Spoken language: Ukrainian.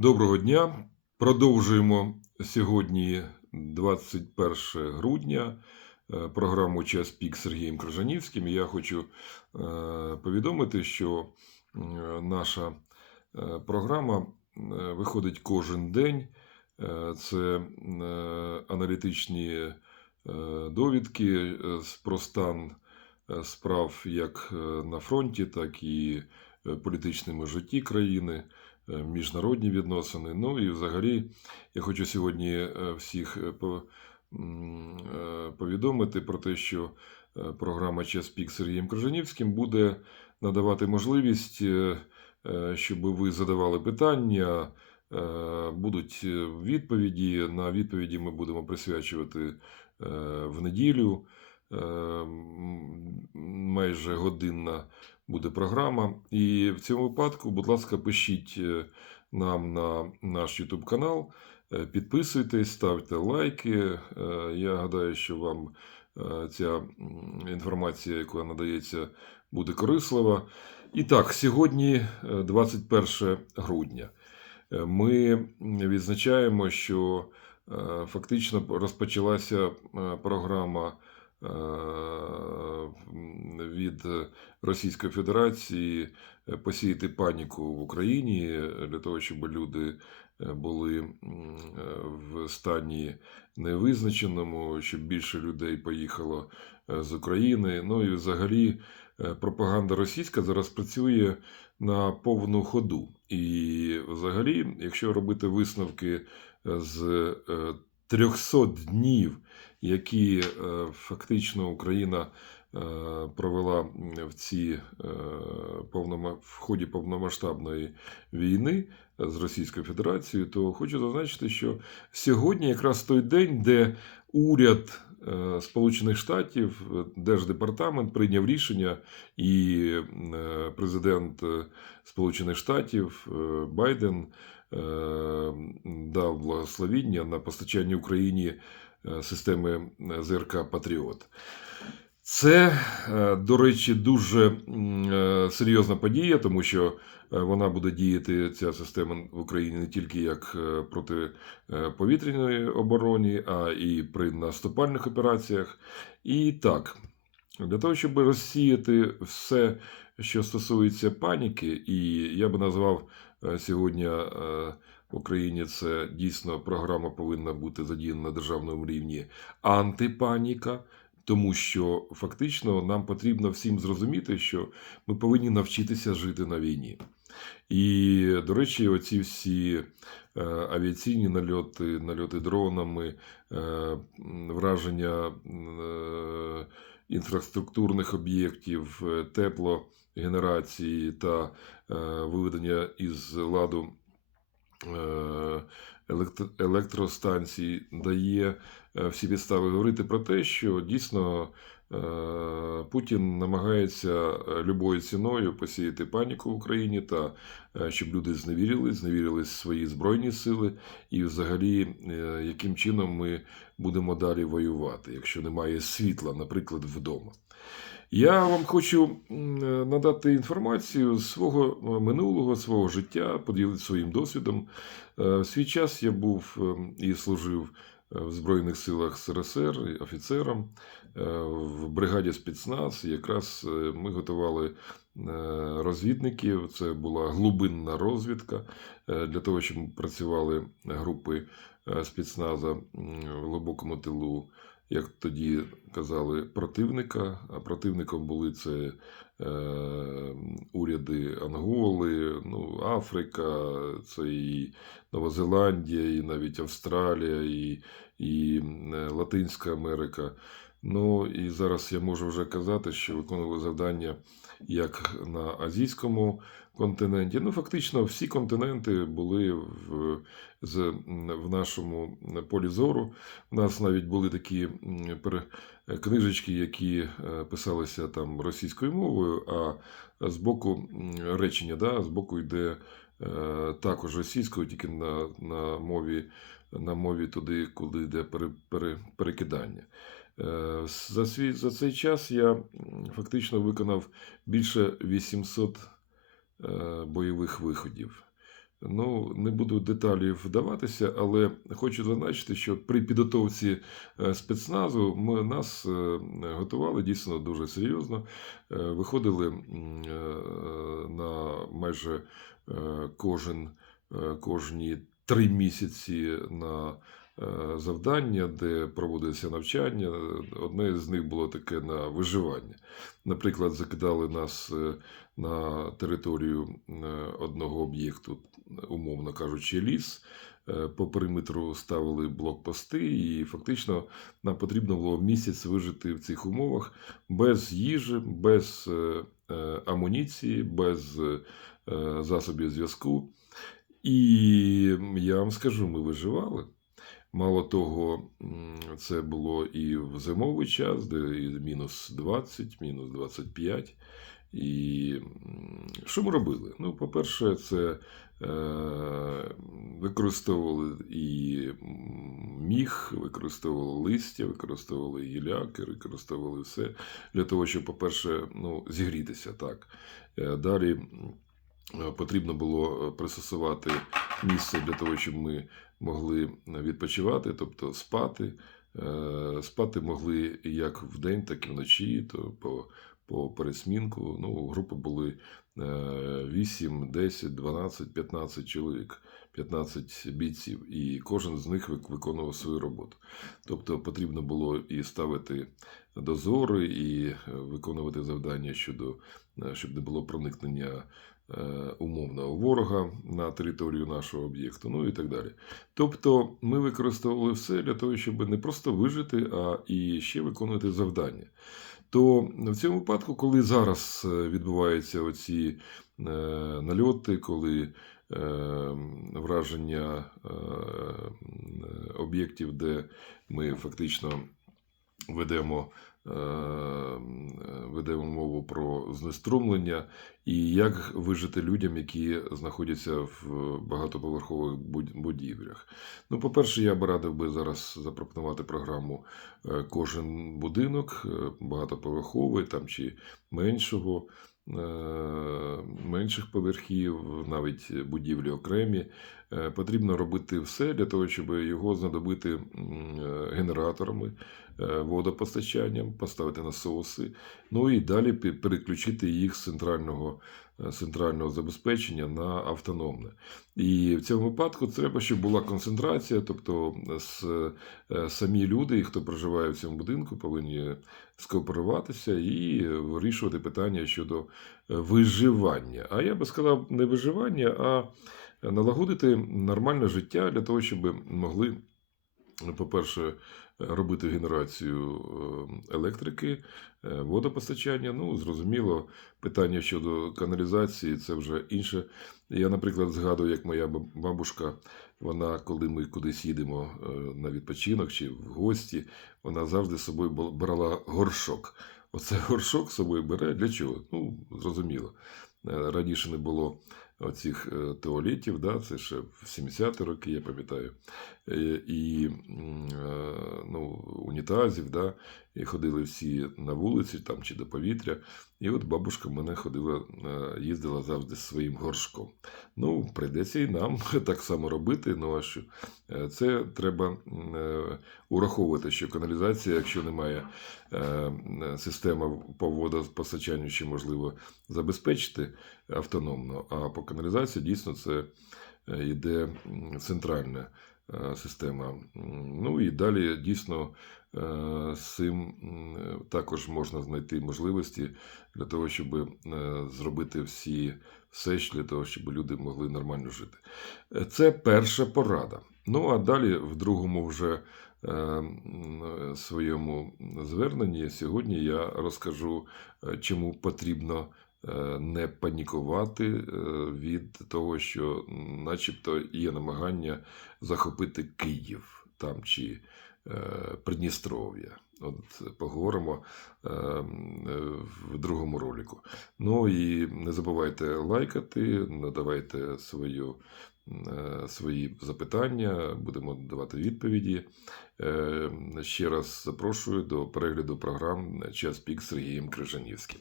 Доброго дня. Продовжуємо сьогодні 21 грудня е, програму Час пік Сергієм Крижанівським. Я хочу е, повідомити, що е, наша програма виходить кожен день. Це аналітичні довідки про стан справ як на фронті, так і е, політичному житті країни міжнародні відносини. Ну і взагалі я хочу сьогодні е, всіх е, е, повідомити про те, що е, програма Час пік Сергієм Крижанівським буде надавати можливість, е, е, щоб ви задавали питання. е, Будуть е, відповіді. На відповіді ми будемо присвячувати е, в неділю. Е, Майже годинна буде програма. І в цьому випадку, будь ласка, пишіть е, нам на наш YouTube канал, е, підписуйтесь, ставте лайки. Е, Я гадаю, що вам ця інформація, яка надається, буде корислива. І так, сьогодні е, 21 грудня. Ми відзначаємо, що фактично розпочалася програма від Російської Федерації е, посіяти паніку в Україні е, для того, щоб люди е, були е, в стані невизначеному, щоб більше людей поїхало е, з України. Ну і взагалі е, пропаганда російська зараз працює на повну ходу. І взагалі, якщо робити висновки е, з е, 300 днів, які е, фактично Україна е, провела в ці е, в ході повномасштабної війни з Російською Федерацією, то хочу зазначити, що сьогодні якраз той день, де уряд Сполучених Штатів, Держдепартамент прийняв рішення, і президент Сполучених Штатів Байден дав благословіння на постачання Україні системи е, ЗРК Патріот. Це, е, до речі, дуже е, серйозна подія, тому що е, вона буде діяти ця система в Україні не тільки як е, проти е, повітряної оборони, а і при наступальних операціях. І так, для того, щоб розсіяти все, що стосується паніки, і я би назвав е, сьогодні е, в Україні це дійсно програма повинна бути задіяна на державному рівні антипаніка. Тому що фактично нам потрібно всім зрозуміти, що ми повинні навчитися жити на війні. І, до речі, оці всі е, авіаційні нальоти, нальоти дронами, е, враження е, інфраструктурних об'єктів, теплогенерації та виведення із ладу електростанцій дає е, всі підстави говорити про те, що дійсно е, Путін намагається е, любою ціною посіяти паніку в Україні та е, щоб люди зневірили, зневірили свої збройні сили, і взагалі, е, яким чином ми будемо далі воювати, якщо немає світла, наприклад, вдома. Я вам хочу е, надати інформацію з свого е, минулого, свого життя, поділитися своїм досвідом. Е, В свій час я був і служив в Збройних силах СРСР офіцером в бригаді спецназ. Якраз ми готували розвідників. Це була глибинна розвідка для того, щоб працювали групи спецназа в глибокому тилу як тоді казали, противника. А противником були це е, уряди Анголи, ну, Африка, це і Новозеландія, і навіть Австралія, і, і е, Латинська Америка. Ну і зараз я можу вже казати, що виконували завдання як на азійському континенті. Ну, фактично, всі континенти були в, з, в нашому полі зору. У нас навіть були такі книжечки, які е, писалися там російською мовою, а з боку речення, да, з боку йде е, також російською, тільки на, на мові. На мові туди, куди йде пере, пере, перекидання. Е, За, свій, за цей час я фактично виконав більше 800 е, бойових виходів. Ну, не буду деталі вдаватися, але хочу зазначити, що при підготовці е, спецназу ми нас е, готували дійсно дуже серйозно. Е, Виходили е, на майже е, кожен, е, кожні три місяці на е, завдання, де проводилися навчання. Одне з них було таке на виживання. Наприклад, закидали нас е, на територію е, одного об'єкту, умовно кажучи, ліс. Е, По периметру ставили блокпости, і фактично нам потрібно було місяць вижити в цих умовах без їжі, без е, е, амуніції, без е, засобів зв'язку. І я вам скажу, ми виживали. Мало того, це було і в зимовий час, де мінус 20, мінус 25. І що ми робили? Ну, по-перше, це е, використовували і міх, використовували листя, використовували гіляки, використовували все для того, щоб, по-перше, ну, зігрітися так. Е, Далі потрібно було е, пристосувати місце для того, щоб ми могли відпочивати, тобто спати. Е, Спати могли як вдень, так і вночі, то по, по пересмінку. Ну, групи були е, 8, 10, 12, 15 чоловік, 15 бійців, і кожен з них виконував свою роботу. Тобто потрібно було і ставити дозори, і е, виконувати завдання щодо, е, щоб не було проникнення умовного ворога на територію нашого об'єкту, ну і так далі. Тобто ми використовували все для того, щоб не просто вижити, а і ще виконувати завдання. То в цьому випадку, коли зараз е, відбуваються оці е, нальоти, коли е, враження е, об'єктів, де ми фактично ведемо, е, ведемо мову про знеструмлення, і як вижити людям, які знаходяться в багатоповерхових будівлях. Ну, по-перше, я б радив би зараз запропонувати програму е, кожен будинок, е, багатоповерховий там чи меншого, е, менших поверхів, навіть будівлі окремі. Е, Потрібно робити все для того, щоб його знадобити е, генераторами, е, водопостачанням, поставити насоси, ну і далі переключити їх з центрального, центрального забезпечення на автономне. І в цьому випадку треба, щоб була концентрація, тобто с- е, самі люди, хто проживає в цьому будинку, повинні скооперуватися і вирішувати питання щодо е, виживання. А я би сказав, не виживання, а налагодити нормальне життя для того, щоб могли, по-перше, робити генерацію е, електрики, е, водопостачання. Ну, зрозуміло, питання щодо каналізації це вже інше. Я, наприклад, згадую, як моя баб- бабушка, вона, коли ми кудись їдемо е, на відпочинок чи в гості, вона завжди з собою брала горшок. Оце горшок з собою бере для чого? Ну, зрозуміло. Е, Раніше не було оцих теолітів, да, це ще в 70-ті роки, я пам'ятаю. Е, І е, ну, унітазів, да, і ходили всі на вулиці там, чи до повітря. І от бабушка мене ходила, е, їздила завжди своїм горшком. Ну, прийдеться і нам так само робити. Ну а що? Е, Це треба е, ураховувати, що каналізація, якщо немає м, по водопостачанню, чи можливо забезпечити автономно, а по каналізації дійсно це йде м, центральна е, система. Ну і далі дійсно е, з цим також можна знайти можливості для того, щоб е, зробити всі все для того, щоб люди могли нормально жити. Е, Це перша порада. Ну а далі в другому вже е, е, своєму зверненні сьогодні я розкажу, е, чому потрібно е, не панікувати е, від того, що начебто є намагання захопити Київ там чи е, Придністров'я. От поговоримо е, е, в другому ролику. Ну і не забувайте лайкати, надавайте свою, е, свої запитання, будемо давати відповіді. Е, Ще раз запрошую до перегляду програм Час пік Сергієм Крижанівським.